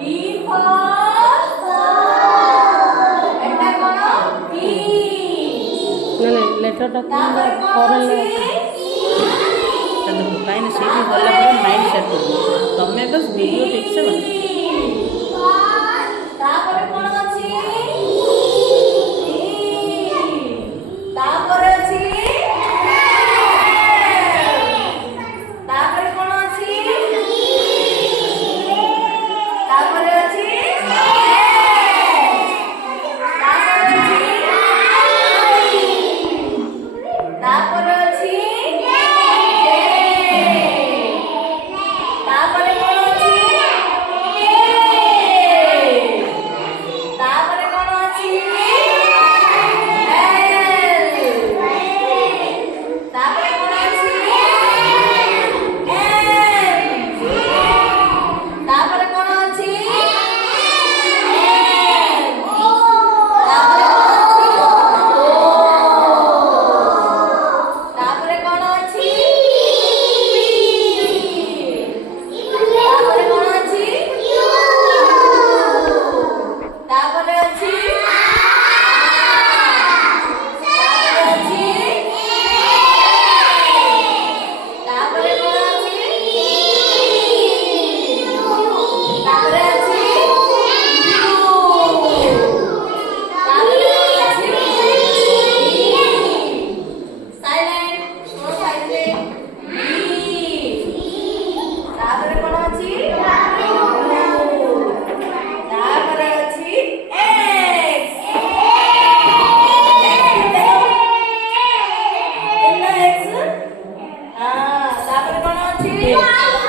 B for ଏଟା କଣ P ନା ଲେଟରଟା ତାପରେ କଣ ଅଛି देखो कहीं सीधी गला पर माइंड सेट कर तमें बस वीडियो ठीक से बना तापर कोन अछि तापर अछि तापर कोन अछि तापर अछि तापर अछि तापर कोन अछि तापर कोन अछि तापर कोन अछि तापर कोन अछि तापर कोन अछि तापर कोन अछि तापर अछि तापर अछि तापर कोन अछि तापर अछि तापर कोन अछि साइलेंट नो साइलेंट तापर कोन अछि तापर अछि x x हां तापर कोन अछि